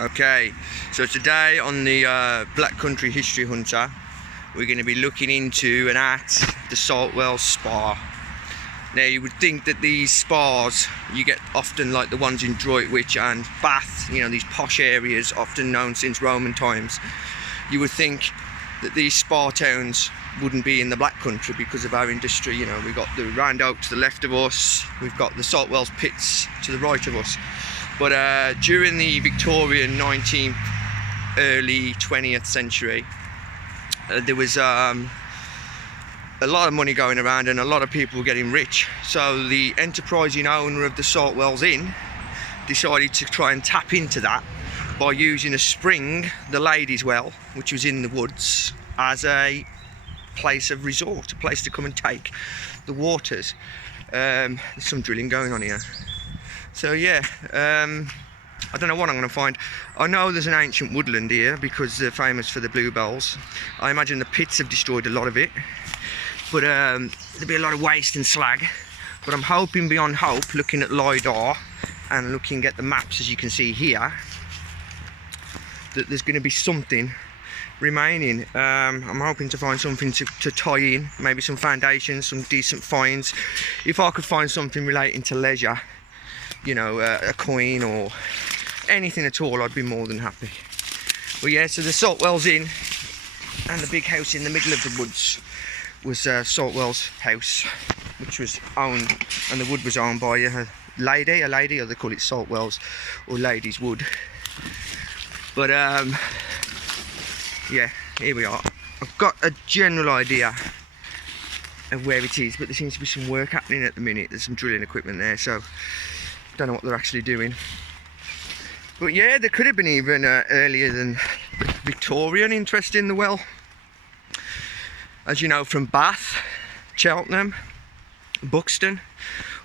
Okay, so today on the Black Country History Hunter, we're going to be looking into and at the Saltwell Spa. Now you would think that these spas, you get often like the ones in Droitwich and Bath, you know, these posh areas often known since Roman times. You would think that these spa towns wouldn't be in the Black Country because of our industry. You know, we've got the Round Oak to the left of us, we've got the Saltwell's pits to the right of us. But during the Victorian 19th, early 20th century, there was a lot of money going around and a lot of people were getting rich. So the enterprising owner of the Saltwell's Inn decided to try and tap into that by using a spring, the Ladies' Well, which was in the woods, as a place of resort, a place to come and take the waters. There's some drilling going on here. So yeah, I don't know what I'm going to find. I know there's an ancient woodland here because they're famous for the bluebells. I imagine the pits have destroyed a lot of it, but there'll be a lot of waste and slag. But I'm hoping beyond hope, looking at LiDAR and looking at the maps as you can see here, that there's going to be something remaining. I'm hoping to find something to tie in, maybe some foundations, some decent finds. If I could find something relating to leisure, you know, a coin or anything at all, I'd be more than happy. Well, yeah, so the Saltwell's Inn and the big house in the middle of the woods was Saltwell's house, which was owned, and the wood was owned by a lady, or they call it Saltwell's or Ladies' Wood. But yeah, here we are. I've got a general idea of where it is, but there seems to be some work happening at the minute. There's some drilling equipment there, so don't know what they're actually doing. But yeah, there could have been even earlier than Victorian interest in the well. As you know, from Bath, Cheltenham, Buxton,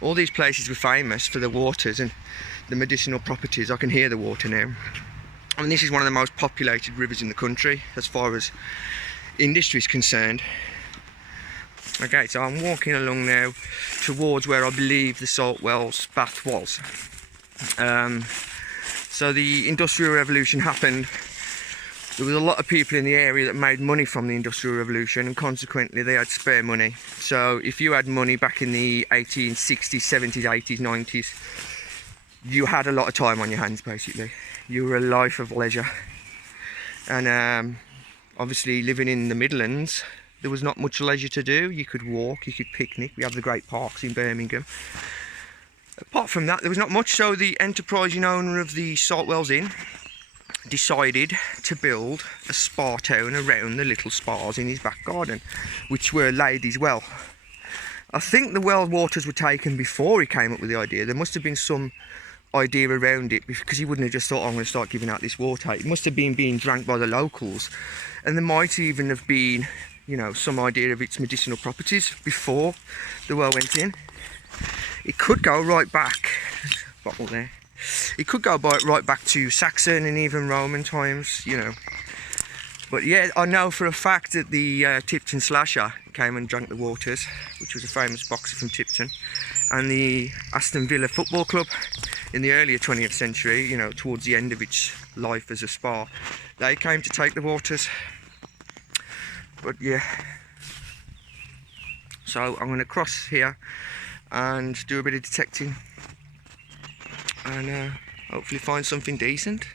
all these places were famous for the waters and the medicinal properties. I can hear the water now. I mean, this is one of the most populated rivers in the country as far as industry is concerned. Okay, so I'm walking along now towards where I believe the Saltwell's bath was. So the Industrial Revolution happened. There was a lot of people in the area that made money from the Industrial Revolution, and consequently they had spare money. So if you had money back in the 1860s, 70s, 80s, 90s, you had a lot of time on your hands basically. You were a life of leisure. And obviously living in the Midlands, there was not much leisure to do. You could walk, you could picnic. We have the great parks in Birmingham. Apart from that, there was not much. So the enterprising owner of the Saltwell's Inn decided to build a spa town around the little spas in his back garden, which were Ladies' Well. I think the well waters were taken before he came up with the idea. There must have been some idea around it, because he wouldn't have just thought, oh, I'm going to start giving out this water. It must have been being drank by the locals, and there might even have been, you know, some idea of its medicinal properties before the well went in. It could go right back, bottle there. It could go right back to Saxon and even Roman times, you know. But yeah, I know for a fact that the Tipton Slasher came and drank the waters, which was a famous boxer from Tipton, and the Aston Villa Football Club in the earlier 20th century, you know, towards the end of its life as a spa, they came to take the waters. But yeah, so I'm going to cross here and do a bit of detecting and hopefully find something decent.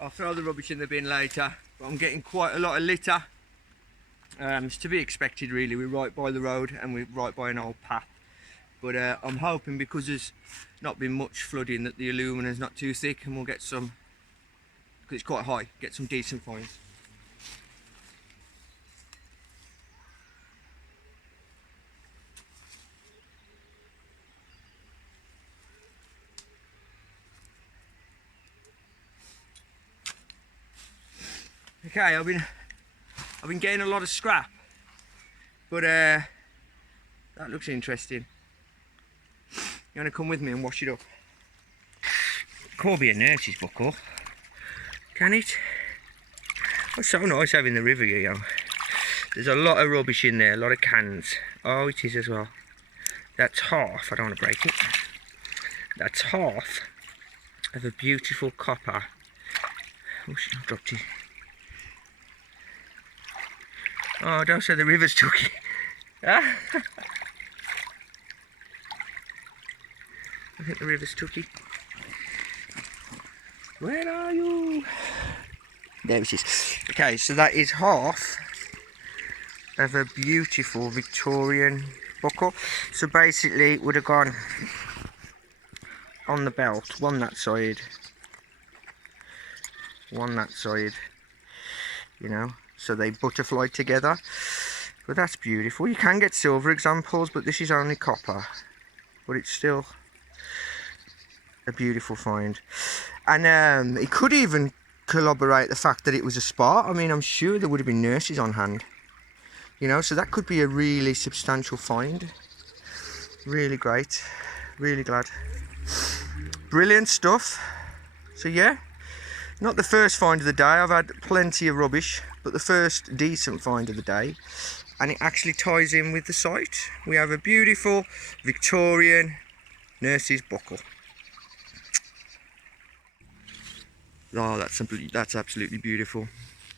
I'll throw the rubbish in the bin later, but I'm getting quite a lot of litter. It's to be expected really. We're right by the road and we're right by an old path. But I'm hoping, because there's not been much flooding, that the alumina's not too thick and we'll get some, because it's quite high, get some decent finds. Okay, I've been getting a lot of scrap, but that looks interesting. You want to come with me and wash it up? Can't be a nurse's buckle, can it? It's so nice having the river here, you know. There's a lot of rubbish in there, a lot of cans. Oh, it is as well. That's half, I don't want to break it. That's half of a beautiful copper. Oh, I've dropped it. Oh, don't say the river's took it. Ah. I think the river's took it. Where are you? There it is. Okay, so that is half of a beautiful Victorian buckle. So basically it would have gone on the belt, one that side, you know, so they butterfly together. But that's beautiful. You can get silver examples, but this is only copper, but it's still a beautiful find. And it could even corroborate the fact that it was a spa. I mean, I'm sure there would have been nurses on hand, you know, so that could be a really substantial find. Really great, really glad. Brilliant stuff. So yeah, not the first find of the day. I've had plenty of rubbish, but the first decent find of the day, and it actually ties in with the site. We have a beautiful Victorian nurse's buckle. Oh, that's absolutely beautiful.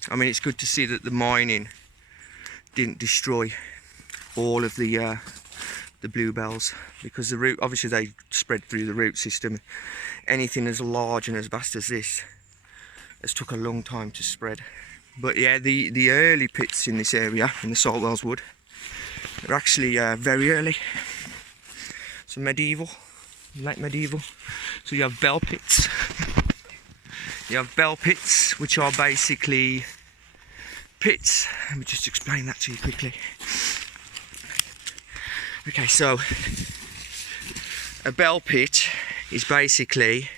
I mean, it's good to see that the mining didn't destroy all of the bluebells, because the root, obviously they spread through the root system. Anything as large and as vast as this has took a long time to spread. But yeah, the early pits in this area, in the Saltwells Wood, are actually very early. So medieval, late medieval. So you have bell pits. You have bell pits, which are basically pits. Let me just explain that to you quickly. Okay, so a bell pit is basically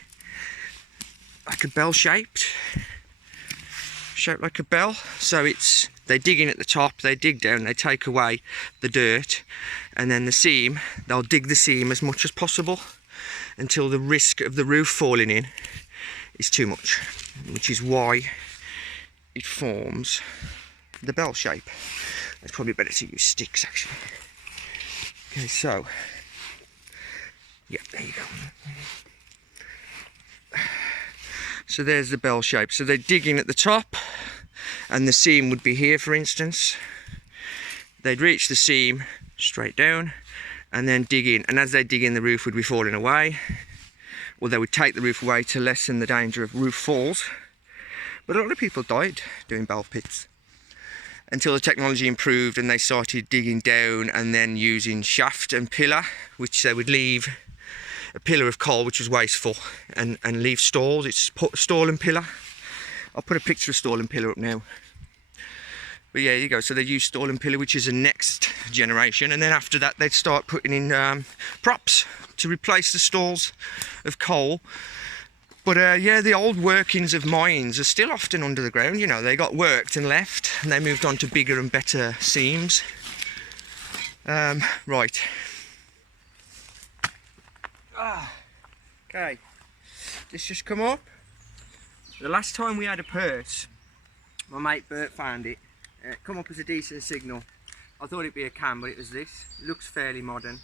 like a bell shaped like a bell. So it's, they dig in at the top, they dig down, they take away the dirt, and then the seam, they'll dig the seam as much as possible until the risk of the roof falling in is too much, which is why it forms the bell shape. It's probably better to use sticks actually. Okay, so yeah, there you go. So there's the bell shape. So they dig in at the top, and the seam would be here, for instance. They'd reach the seam straight down and then dig in, and as they dig in, the roof would be falling away, or they would take the roof away to lessen the danger of roof falls. But a lot of people died doing bell pits until the technology improved and they started digging down and then using shaft and pillar, which they would leave a pillar of coal, which was wasteful, and leave stalls. It's stall and pillar. I'll put a picture of stall and pillar up now. But yeah, there you go. So they use stall and pillar, which is the next generation, and then after that they'd start putting in props to replace the stalls of coal. But yeah, the old workings of mines are still often under the ground. You know, they got worked and left, and they moved on to bigger and better seams. Right. Okay, this just come up. The last time we had a purse, my mate Bert found it. Come up as a decent signal. I thought it'd be a cam, but it was this. It looks fairly modern.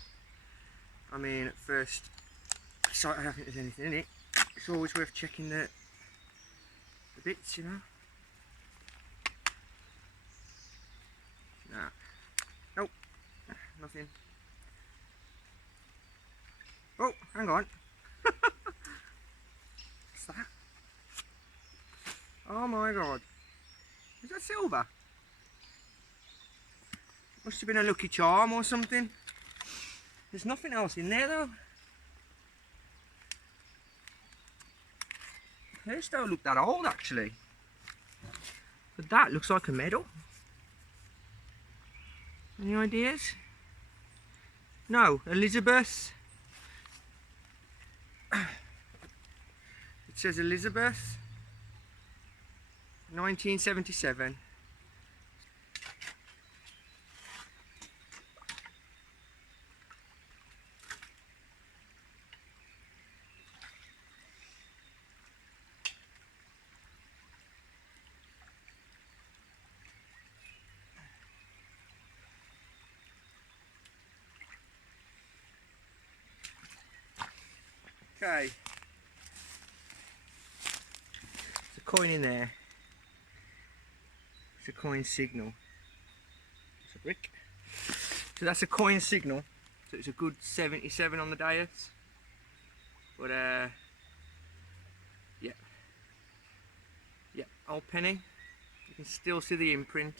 I mean, at first sight, I don't think there's anything in it. It's always worth checking the bits, you know. Nah. Nope, nothing. Oh, hang on. What's that? Oh my god. Is that silver? Must have been a lucky charm or something. There's nothing else in there though. These don't look that old actually. But that looks like a medal. Any ideas? No, Elizabeth. It says Elizabeth, 1977. Okay. There's a coin in there. It's a coin signal. It's a brick. So that's a coin signal. So it's a good 77 on the diet. But yeah. Yeah, old penny. You can still see the imprint.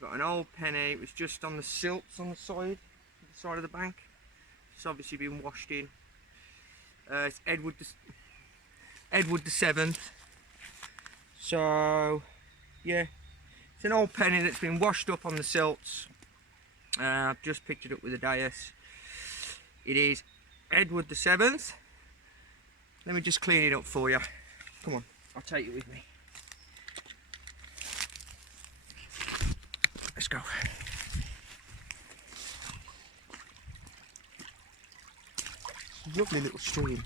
Got an old penny. It was just on the silts on the side of the bank. It's obviously been washed in. It's Edward the 7th. So yeah, it's an old penny that's been washed up on the silts. I've just picked it up with a dais. It is Edward the 7th. Let me just clean it up for you. Come on, I'll take you with me. Let's go. Lovely little stream.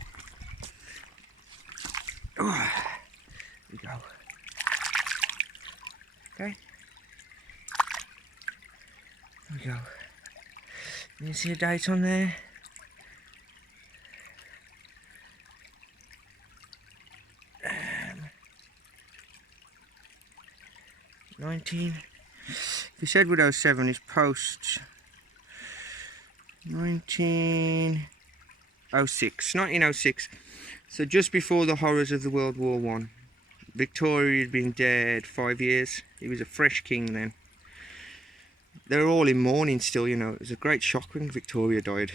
Oh, here we go. Okay. There we go. You can see a date on there. This Edward 07 is post 1906. So just before the horrors of the World War I. Victoria had been dead 5 years. He was a fresh king then. They were all in mourning still, you know. It was a great shock when Victoria died.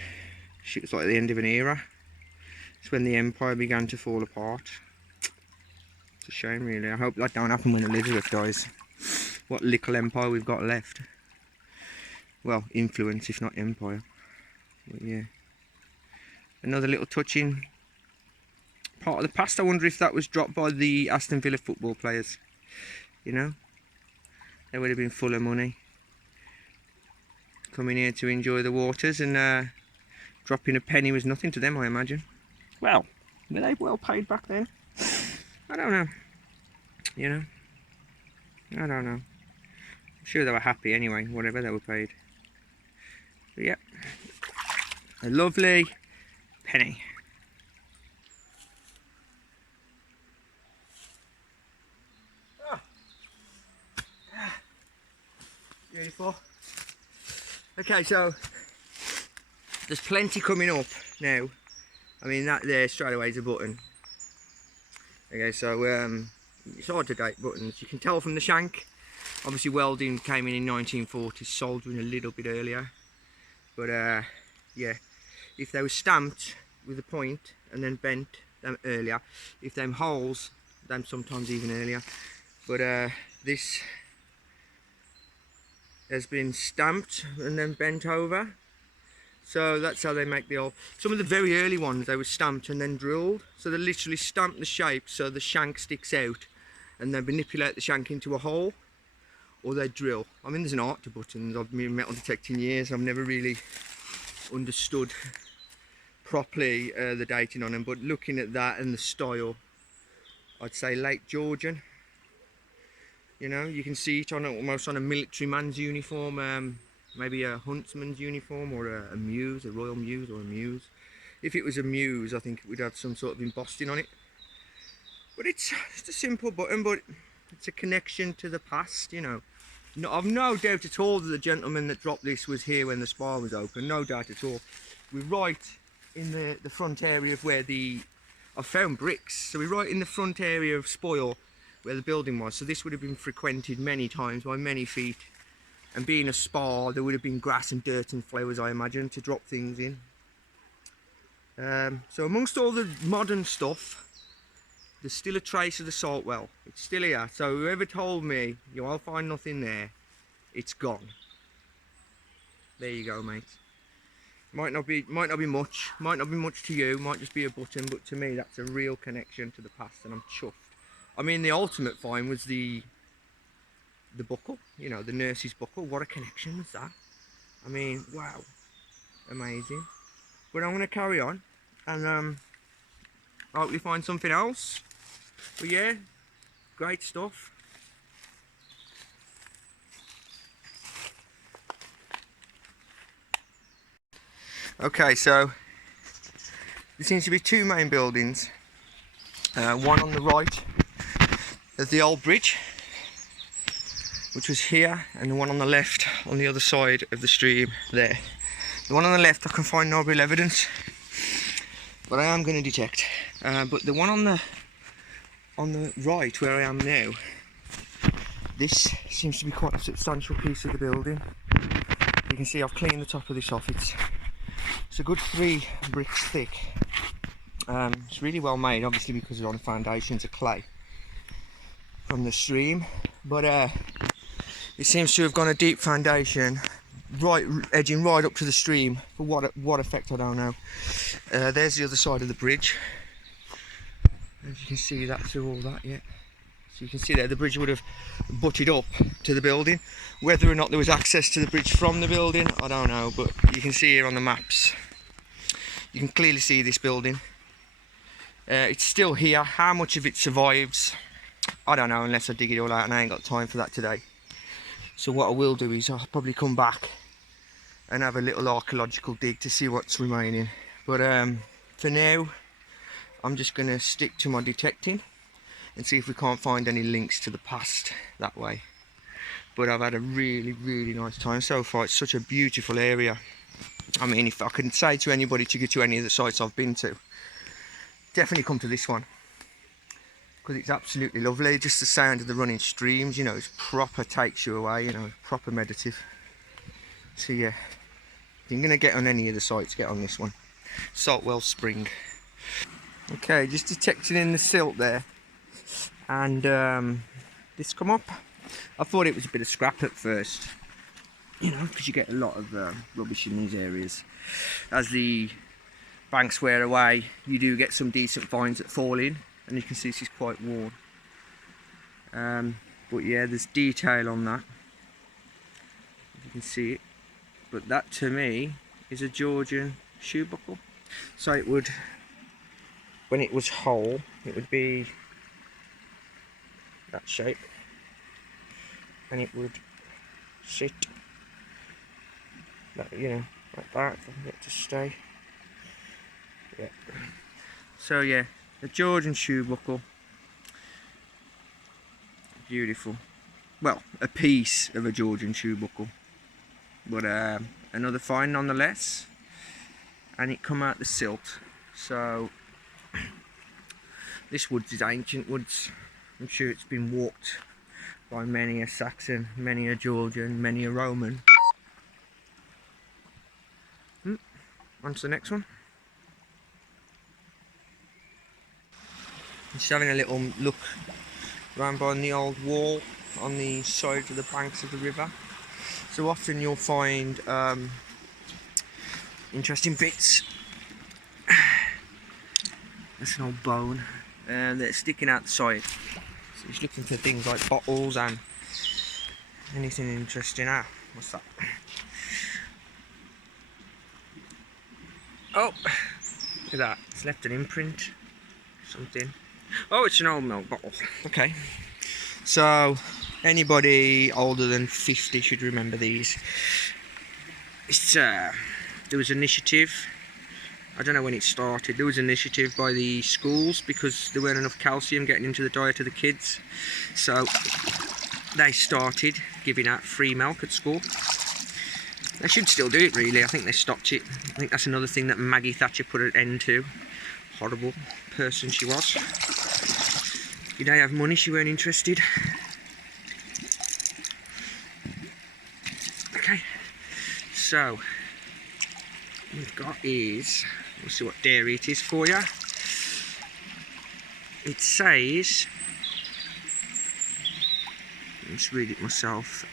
She was like the end of an era. It's when the empire began to fall apart. It's a shame really. I hope that don't happen when Elizabeth dies. What little empire we've got left. Well, influence if not empire. But yeah. Another little touching part of the past. I wonder if that was dropped by the Aston Villa football players. You know? They would have been full of money. Coming here to enjoy the waters, and dropping a penny was nothing to them, I imagine. Well, were they well paid back then? I don't know. You know? I don't know. I'm sure they were happy anyway, whatever they were paid. But yeah. A lovely penny. Beautiful. Okay, so there's plenty coming up now. I mean, that there straight away is a button. Okay, so it's hard to date buttons. You can tell from the shank. Obviously, welding came in 1940, soldering a little bit earlier. But yeah, if they were stamped with a point and then bent them earlier, if them holes, them sometimes even earlier. But this has been stamped and then bent over. So that's how they make the old. Some of the very early ones, they were stamped and then drilled. So they literally stamp the shape so the shank sticks out and then manipulate the shank into a hole, or they drill. I mean, there's an art to buttons. I've been metal detecting years. I've never really understood properly the dating on them, but looking at that and the style, I'd say late Georgian. You know, you can see it on almost on a military man's uniform, maybe a huntsman's uniform, or a muse, a royal muse, or a muse. If it was a muse, I think it would have some sort of embossing on it. But it's just a simple button, but it's a connection to the past, you know. No, I've no doubt at all that the gentleman that dropped this was here when the spa was open, no doubt at all. We're right in the front area of where I found bricks, so we're right in the front area of spoil where the building was, so this would have been frequented many times by many feet, and being a spa there would have been grass and dirt and flowers, I imagine, to drop things in. So amongst all the modern stuff, there's still a trace of the salt well. It's still here, so whoever told me you'll find nothing there, it's gone. There you go, mate. Might not be much to you, might just be a button, but to me that's a real connection to the past, and I'm chuffed. I mean, the ultimate find was the buckle, you know, the nurse's buckle. What a connection was that? I mean, wow, amazing. But I'm going to carry on, and I hope we find something else. But yeah, great stuff. Okay, so there seems to be two main buildings. One on the right of the old bridge, which was here, and the one on the left on the other side of the stream there. The one on the left I can find no real evidence, but I am going to detect. But the one on the right where I am now, this seems to be quite a substantial piece of the building. You can see I've cleaned the top of this off. It's a good 3 bricks thick. It's really well made, obviously because it's on foundations of clay from the stream, but it seems to have gone a deep foundation, right edging right up to the stream. For what effect, I don't know. There's the other side of the bridge. As you can see that through all that, yeah. So you can see there the bridge would have butted up to the building. Whether or not there was access to the bridge from the building, I don't know, but you can see here on the maps, you can clearly see this building. It's still here. How much of it survives, I don't know, unless I dig it all out, and I ain't got time for that today. So what I will do is I'll probably come back and have a little archaeological dig to see what's remaining. But for now, I'm just going to stick to my detecting and see if we can't find any links to the past that way. But I've had a really, really nice time so far. It's such a beautiful area. I mean, if I can say to anybody to go to any of the sites I've been to, definitely come to this one, because it's absolutely lovely. Just the sound of the running streams, you know, it's proper takes you away, you know, proper meditative. So yeah, if you're going to get on any of the sites, get on this one. Saltwell Spring. Okay, just detecting in the silt there, and this come up. I thought it was a bit of scrap at first, you know, because you get a lot of rubbish in these areas. As the banks wear away, you do get some decent finds that fall in, and you can see this is quite worn. But yeah, there's detail on that, if you can see it. But that to me is a Georgian shoe buckle. So it would, when it was whole, it would be that shape, and it would sit that, you know, like that. If I can get it to stay. Yeah. So yeah, a Georgian shoe buckle. Beautiful. Well, a piece of a Georgian shoe buckle, but another find nonetheless. And it come out the silt. So this woods is ancient woods. I'm sure it's been walked by many a Saxon, many a Georgian, many a Roman. On to the next one. Just having a little look around by the old wall on the side of the banks of the river. So often you'll find interesting bits. That's an old bone that's sticking out the side. So he's looking for things like bottles and anything interesting. Ah, what's that? Oh, look at that. It's left an imprint. Something. Oh, it's an old milk bottle. Okay. So anybody older than 50 should remember these. It's there was initiative. I don't know when it started. There was initiative by the schools because there weren't enough calcium getting into the diet of the kids. So they started giving out free milk at school. They should still do it, really. I think they stopped it. I think that's another thing that Maggie Thatcher put an end to. Horrible person she was. You don't have money, she weren't interested. Okay, so we've got is, we'll see what dairy it is for you. It says, let's read it myself.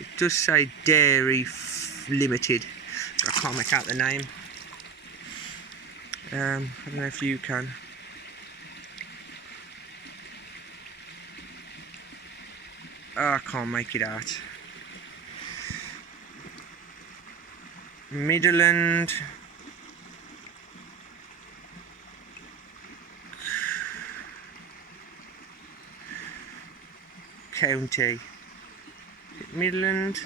It does say Dairy Limited. I can't make out the name. I don't know if you can. Oh, I can't make it out. Midland County. Midland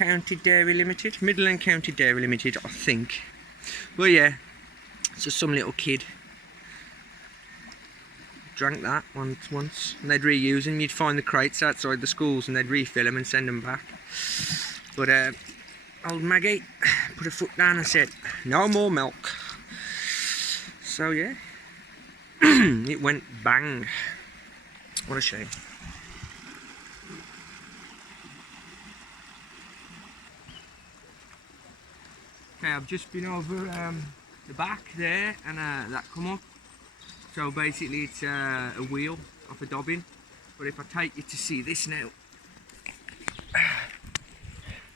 County Dairy Limited, Midland County Dairy Limited, I think. Well, yeah, it's just some little kid drank that once, and they'd reuse them. You'd find the crates outside the schools, and they'd refill them and send them back. But old Maggie put her foot down and said, "No more milk." So yeah, it went bang. What a shame. Okay, I've just been over the back there, and that come up. So basically it's a wheel off a dobbin. But if I take you to see this now,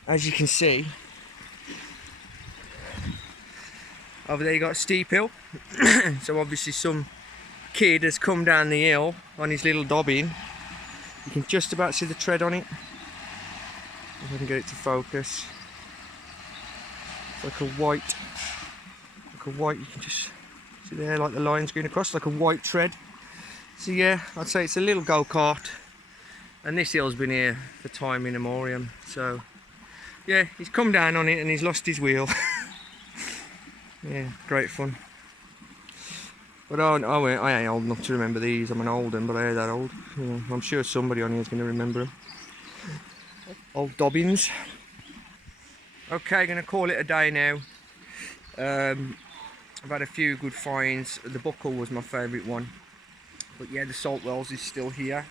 as you can see, over there you got a steep hill. So obviously some kid has come down the hill on his little dobbin. You can just about see the tread on it. If I can get it to focus. It's like a white, you can just see there, like the lines going across, like a white tread. So yeah, I'd say it's a little go-kart, and this hill's been here for time immemorial. So yeah, he's come down on it and he's lost his wheel. Yeah, great fun. But I ain't old enough to remember these. I'm an old one, but I ain't that old. Yeah, I'm sure somebody on here is going to remember them. Old Dobbins. Okay, going to call it a day now. I've had a few good finds. The buckle was my favourite one. But yeah, the salt wells is still here.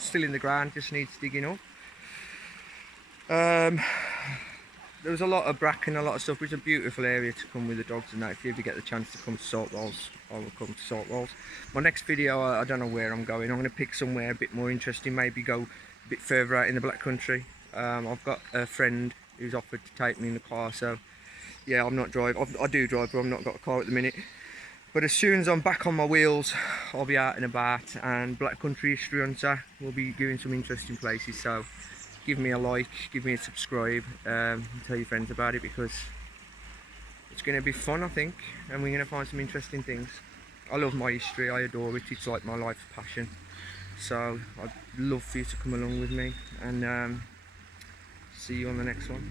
Still in the ground, just needs digging up. There was a lot of bracken, a lot of stuff. It's a beautiful area to come with the dogs and that. If you ever get the chance to come to Salt Wells, I will come to Salt Wells. My next video, I don't know where I'm going. I'm going to pick somewhere a bit more interesting, maybe go a bit further out in the Black Country. I've got a friend who's offered to take me in the car, so yeah, I'm not driving. I do drive, but I've not got a car at the minute. But as soon as I'm back on my wheels, I'll be out and about, and Black Country History Hunter will be doing some interesting places. So give me a like, give me a subscribe, and tell your friends about it, because it's going to be fun, I think, and we're going to find some interesting things. I love my history, I adore it, it's like my life's passion. So I'd love for you to come along with me, and see you on the next one.